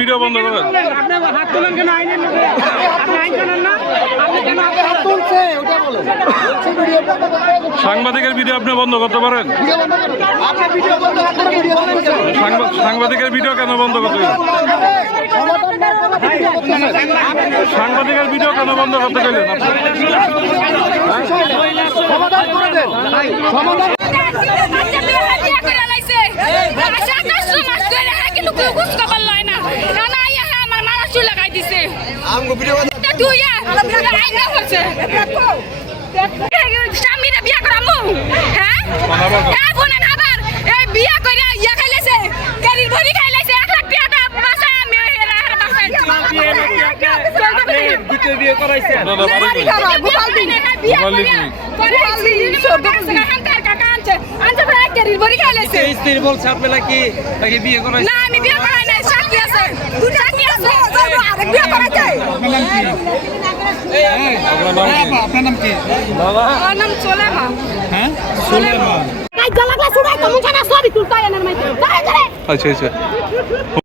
Video বন্ধ করেন। সাংবাদিকের ভিডিও আপনি বন্ধ করতে পারেন? সাংবাদিকের ভিডিও কেন বন্ধ করতে গেলেন? সাংবাদিকের ভিডিও কেন বন্ধ করতে গেলেন? স্বামীরা বিয়া করামু হ্যাঁ বোনেন আবার এই বিয়া কইরা ইয়া খাইলেছে গাড়ির ভরি খাইলেছে 1 লাখ টাকা বাসা আমি দ্বিতীয় বিয়ে করাইছে গাড়ির ভরি খাইলেছে স্ত্রী বলছে আপনারা কি তাকে বিয়ে করাইছে না আমি বিয়ে করাই নাই সাক্ষী আছে সাক্ষী আছে আরেক বিয়ে করাইছে আপনার নাম কি? আমার নাম সোলেমা। হ্যাঁ সোলেমা। আচ্ছা আচ্ছা।